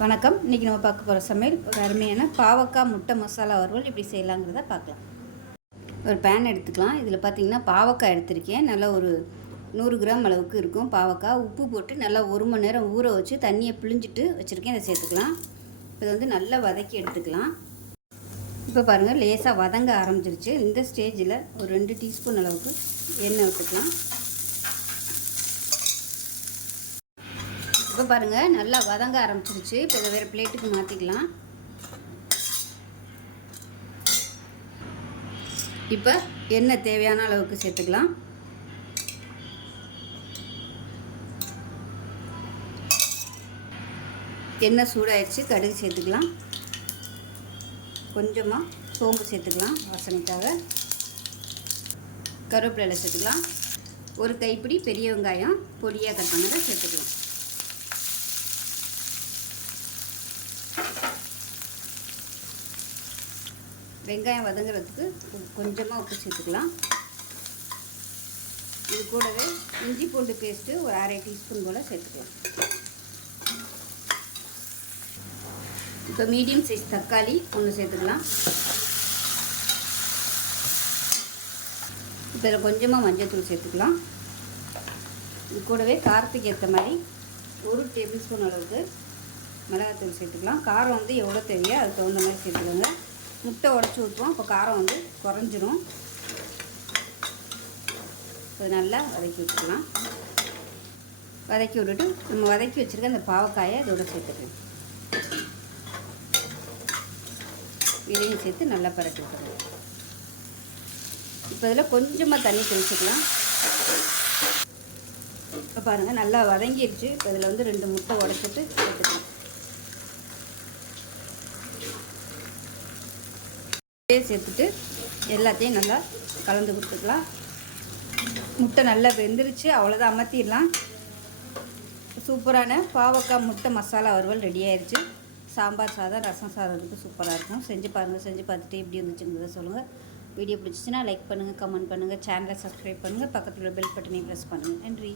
வணக்கம். இன்றைக்கி நம்ம பார்க்க போகிற சமையல் ஒரு அருமையான பாவக்காய் முட்டை மசாலா வறுவல் இப்படி செய்யலாங்கிறத பார்க்கலாம். ஒரு பேன் எடுத்துக்கலாம். இதில் பார்த்தீங்கன்னா பாவக்காய் எடுத்திருக்கேன். நல்லா ஒரு நூறு கிராம் அளவுக்கு இருக்கும் பாவக்காய். உப்பு போட்டு நல்லா ஒரு மணி நேரம் ஊற வச்சு தண்ணியை பிழிஞ்சிட்டு வச்சுருக்கேன். இதை சேர்த்துக்கலாம். இதை வந்து நல்லா வதக்கி எடுத்துக்கலாம். இப்போ பாருங்கள் லேசாக வதங்க ஆரம்பிச்சிருச்சு. இந்த ஸ்டேஜில் ஒரு ரெண்டு டீஸ்பூன் அளவுக்கு எண்ணெய் விட்டுக்கலாம் இப்போ பாருங்கள் நல்லா வதங்க ஆரம்பிச்சிருச்சு. இப்போ இதை வேறு பிளேட்டுக்கு மாற்றிக்கலாம் இப்போ எண்ணெய் தேவையான அளவுக்கு சேர்த்துக்கலாம். எண்ணெய் சூடாயிடுச்சு கடுகு சேர்த்துக்கலாம். கொஞ்சமாக சோம்பு சேர்த்துக்கலாம் வாசனைக்காக. கருவேப்பிலை சேர்த்துக்கலாம். ஒரு கைப்பிடி பெரிய வெங்காயம் பொடியாக கட் பண்ணதை சேர்த்துக்கலாம். வெங்காயம் வதங்குறதுக்கு கொஞ்சமாக உப்பு சேர்த்துக்கலாம். இது கூடவே இஞ்சி பூண்டு பேஸ்ட்டு ஒரு அரை டீஸ்பூன் போல் சேர்த்துக்கலாம். இப்போ மீடியம் சைஸ் தக்காளி ஒன்று சேர்த்துக்கலாம். இப்போ இதில் கொஞ்சமாக மஞ்சள்தூள் சேர்த்துக்கலாம். இது கூடவே காரத்துக்கு ஏற்ற மாதிரி ஒரு டேபிள் ஸ்பூன் அளவுக்கு மிளகாத்தூள் சேர்த்துக்கலாம். காரம் வந்து எவ்வளோ தேவையோ அதுக்கு தகுந்த மாதிரி சேர்த்துக்கோங்க. முட்டை உடச்சி ஊற்றுவோம் அப்போ காரம் வந்து குறைஞ்சிரும். இது நல்லா வதக்கி விட்டுக்கலாம். வதக்கி விட்டுட்டு நம்ம வதக்கி வச்சுருக்க அந்த பாவக்காயை இதோட சேர்த்துக்கலாம். இதையும் சேர்த்து நல்லா பரட்டி விட்டுருவோம் இப்போ இதில் கொஞ்சமாக தண்ணி தெளிச்சுக்கலாம். இப்போ பாருங்கள் நல்லா வதங்கிடுச்சு இப்போ இதில் வந்து ரெண்டு முட்டை உடச்சிட்டு சேர்த்துக்கலாம். சேர்த்துட்டு எல்லாத்தையும் நல்லா கலந்து கொடுத்துக்கலாம். முட்டை நல்லா வெந்துருச்சு அவ்வளோதான் அமர்த்திடலாம். சூப்பரான பாவக்காய் முட்டை மசாலா வறுவல் ரெடி ஆயிடுச்சு சாம்பார் சாதம் ரசம் சாதத்துக்கு சூப்பராக இருக்கும். செஞ்சு பாருங்கள் செஞ்சு பார்த்துட்டு எப்படி இருந்துச்சுங்கிறத சொல்லுங்கள் வீடியோ பிடிச்சிச்சின்னா லைக் பண்ணுங்கள் கமெண்ட் பண்ணுங்கள் சேனலை சப்ஸ்கிரைப் பண்ணுங்கள் பக்கத்தில் பெல் பட்டனையும் ப்ரெஸ் பண்ணுங்கள் நன்றி.